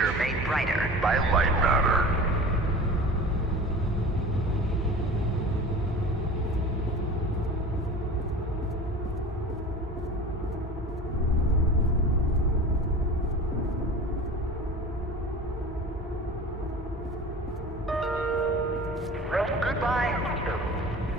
future made brighter by Lightmatter. Goodbye.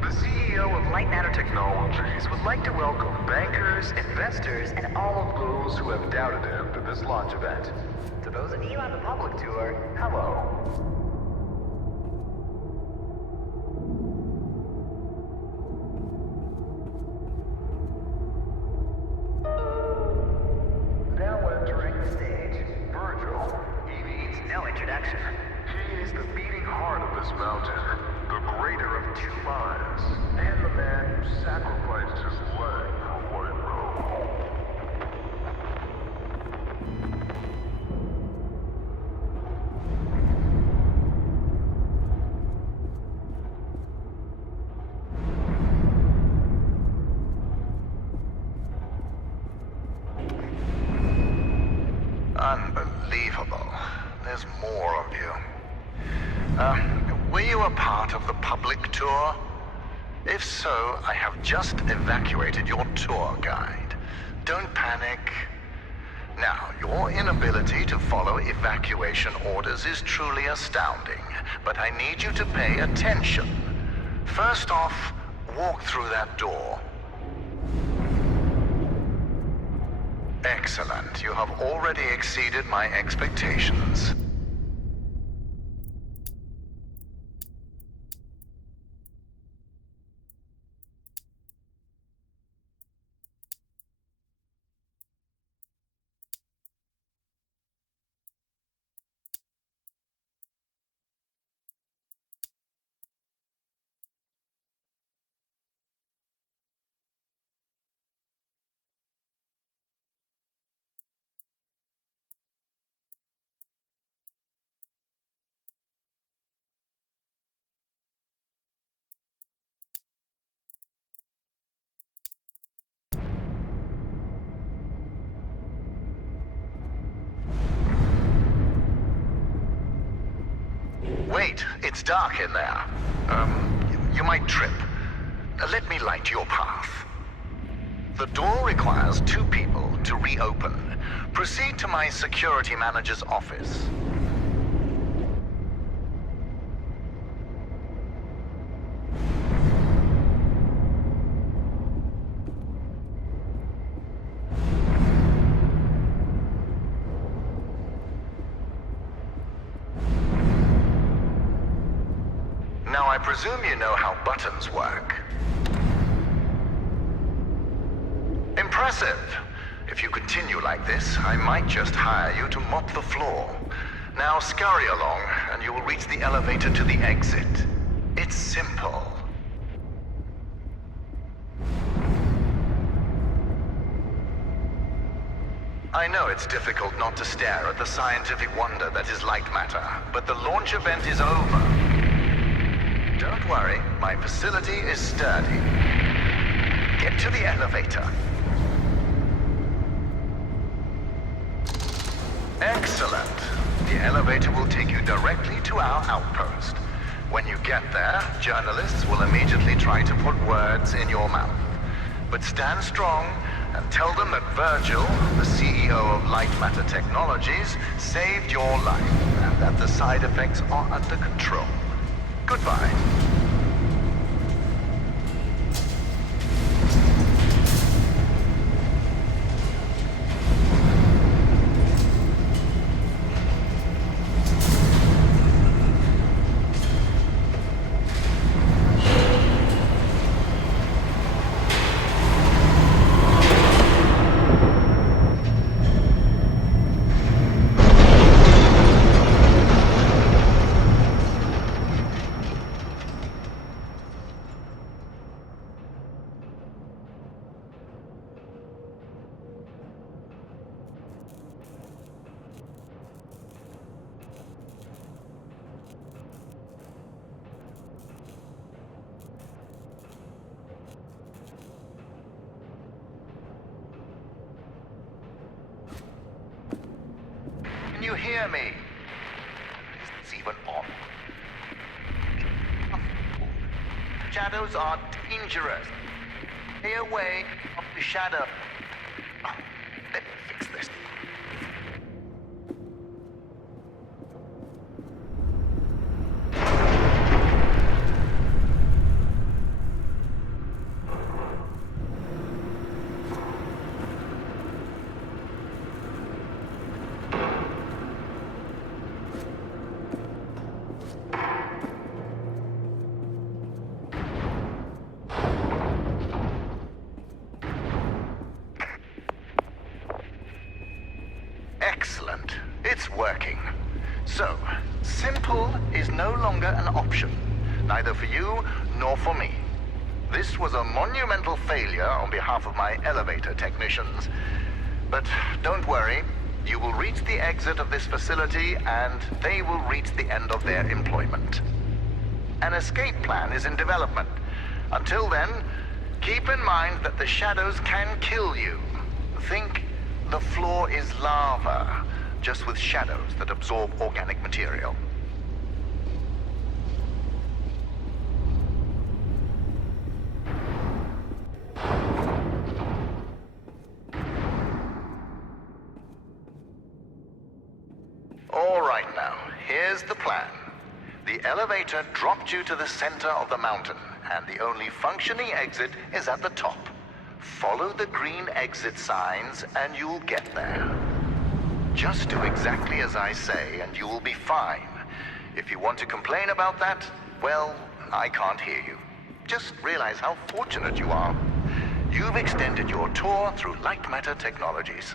The CEO of Lightmatter Technologies would like to welcome bankers, investors, and all of those who have doubted him to this launch event. To those of you on the public tour, hello. Now entering the stage, Virgil. He needs no introduction. He is the beating heart of this mountain, the greater of two minds, and the man who sacrificed his leg for what it wrote. Unbelievable. There's more of you. Were you a part of the public tour? If so, I have just evacuated your tour guide. Don't panic. Now, your inability to follow evacuation orders is truly astounding, but I need you to pay attention. First off, walk through that door. Excellent. You have already exceeded my expectations. Wait, it's dark in there. You might trip. Let me light your path. The door requires 2 people to reopen. Proceed to my security manager's office. Now, I presume you know how buttons work. Impressive. If you continue like this, I might just hire you to mop the floor. Now scurry along, and you will reach the elevator to the exit. It's simple. I know it's difficult not to stare at the scientific wonder that is Lightmatter, but the launch event is over. Don't worry, my facility is sturdy. Get to the elevator. Excellent. The elevator will take you directly to our outpost. When you get there, journalists will immediately try to put words in your mouth. But stand strong and tell them that Virgil, the CEO of Lightmatter Technologies, saved your life and that the side effects are under control. Goodbye. you hear me? Is this even on? Shadows are dangerous. Stay away from the shadow. Oh, let me fix this. Excellent. It's working. So, simple is no longer an option, neither for you nor for me. This was a monumental failure on behalf of my elevator technicians. But don't worry, you will reach the exit of this facility and they will reach the end of their employment. An escape plan is in development. Until then, keep in mind that the shadows can kill you. Think the floor is lava, just with shadows that absorb organic material. All right now, here's the plan. The elevator dropped you to the center of the mountain, and the only functioning exit is at the top. Follow the green exit signs and you'll get there. Just do exactly as I say and you will be fine. If you want to complain about that, well, I can't hear you. Just realize how fortunate you are. You've extended your tour through Lightmatter Technologies.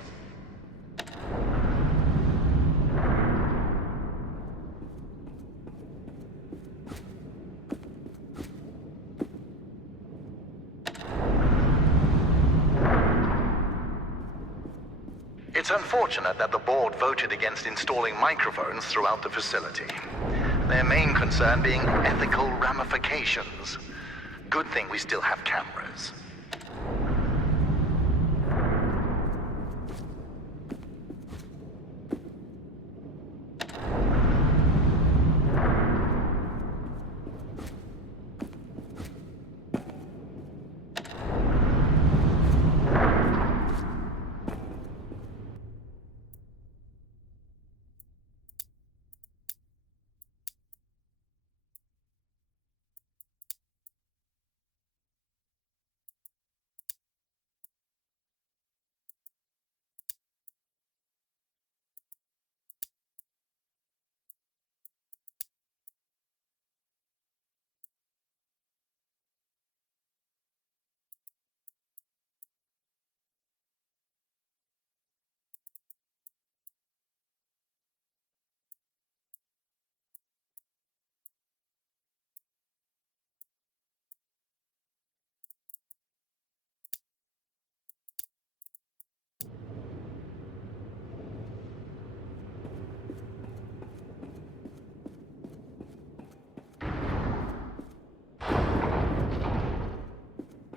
It's unfortunate that the board voted against installing microphones throughout the facility. Their main concern being ethical ramifications. Good thing we still have cameras.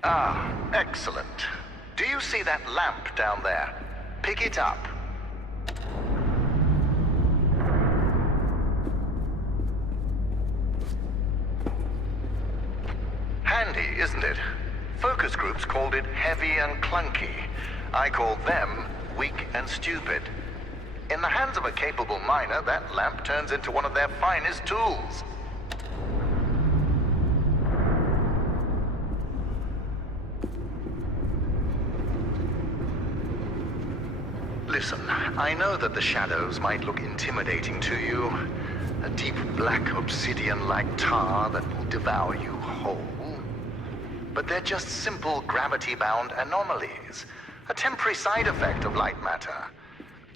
Ah, excellent. Do you see that lamp down there? Pick it up. Handy, isn't it? Focus groups called it heavy and clunky. I called them weak and stupid. In the hands of a capable miner, that lamp turns into one of their finest tools. Listen, I know that the shadows might look intimidating to you. A deep black obsidian-like tar that will devour you whole. But they're just simple gravity-bound anomalies. A temporary side effect of light matter.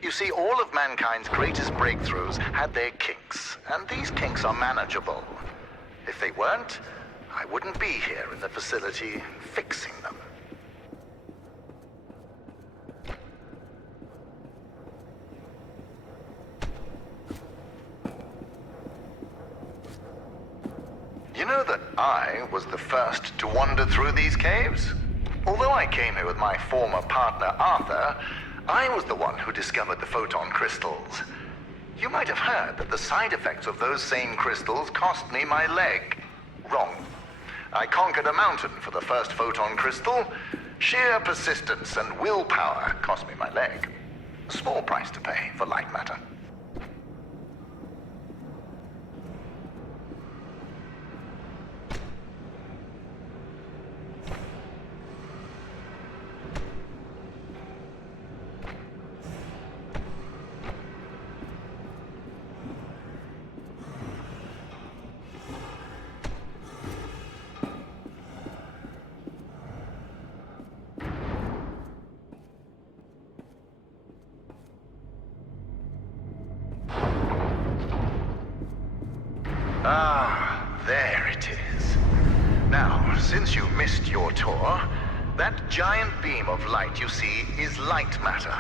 You see, all of mankind's greatest breakthroughs had their kinks, and these kinks are manageable. If they weren't, I wouldn't be here in the facility fixing them. You know that I was the first to wander through these caves? Although I came here with my former partner, Arthur, I was the one who discovered the photon crystals. You might have heard that the side effects of those same crystals cost me my leg. Wrong. I conquered a mountain for the first photon crystal. Sheer persistence and willpower cost me my leg. A small price to pay for light matter. Ah, there it is. Now, since you missed your tour, that giant beam of light you see is light matter.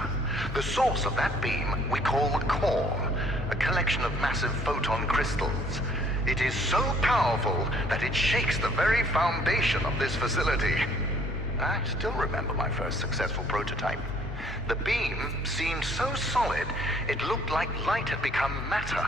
The source of that beam we call the core, a collection of massive photon crystals. It is so powerful that it shakes the very foundation of this facility. I still remember my first successful prototype. The beam seemed so solid, it looked like light had become matter.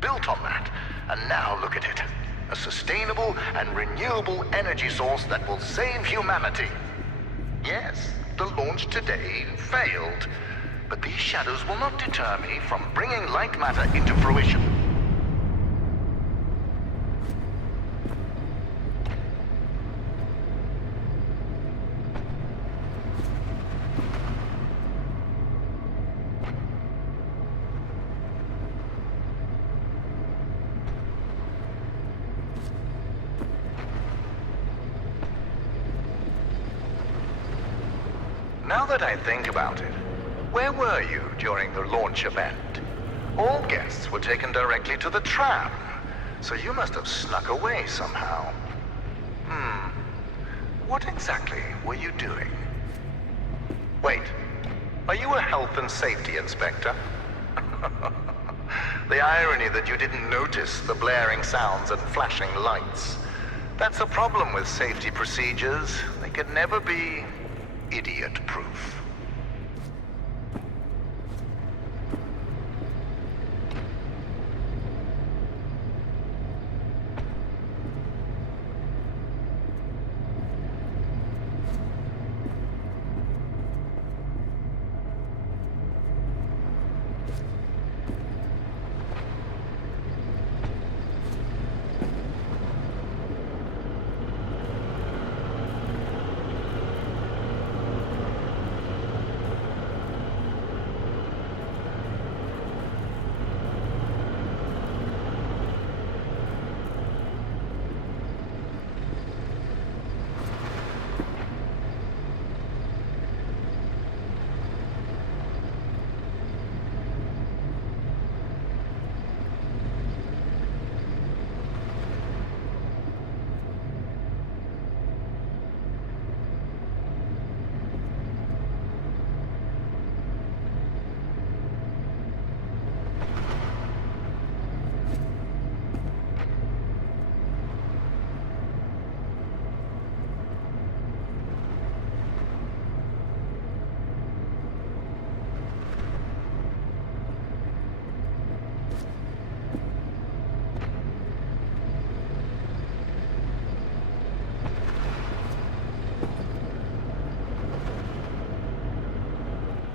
Built on that, and now look at it. A sustainable and renewable energy source that will save humanity. Yes, the launch today failed, but these shadows will not deter me from bringing light matter into fruition. Now that I think about it, where were you during the launch event? All guests were taken directly to the tram, so you must have snuck away somehow. What exactly were you doing? Wait, are you a health and safety inspector? The irony that you didn't notice the blaring sounds and flashing lights. That's a problem with safety procedures. They could never be idiot-proof.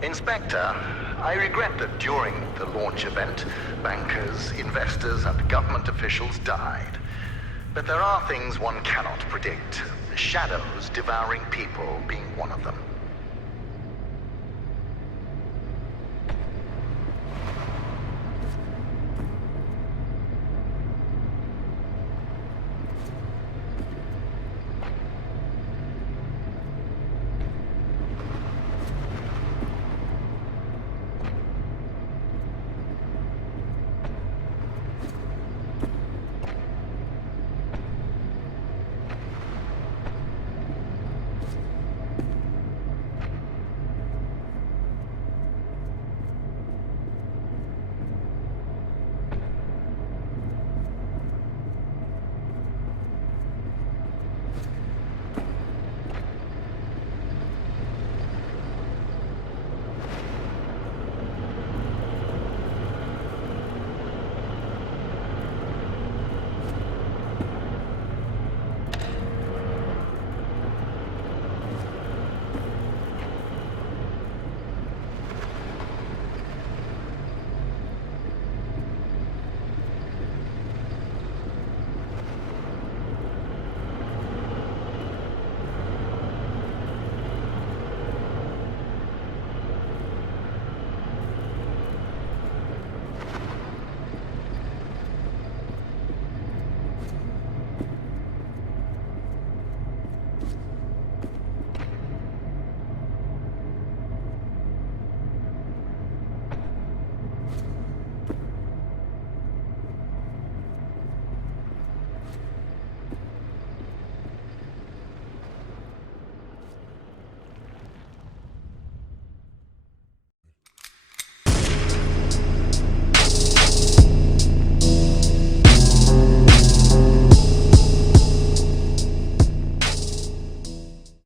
Inspector, I regret that during the launch event, bankers, investors, and government officials died. But there are things one cannot predict. Shadows devouring people being one of them.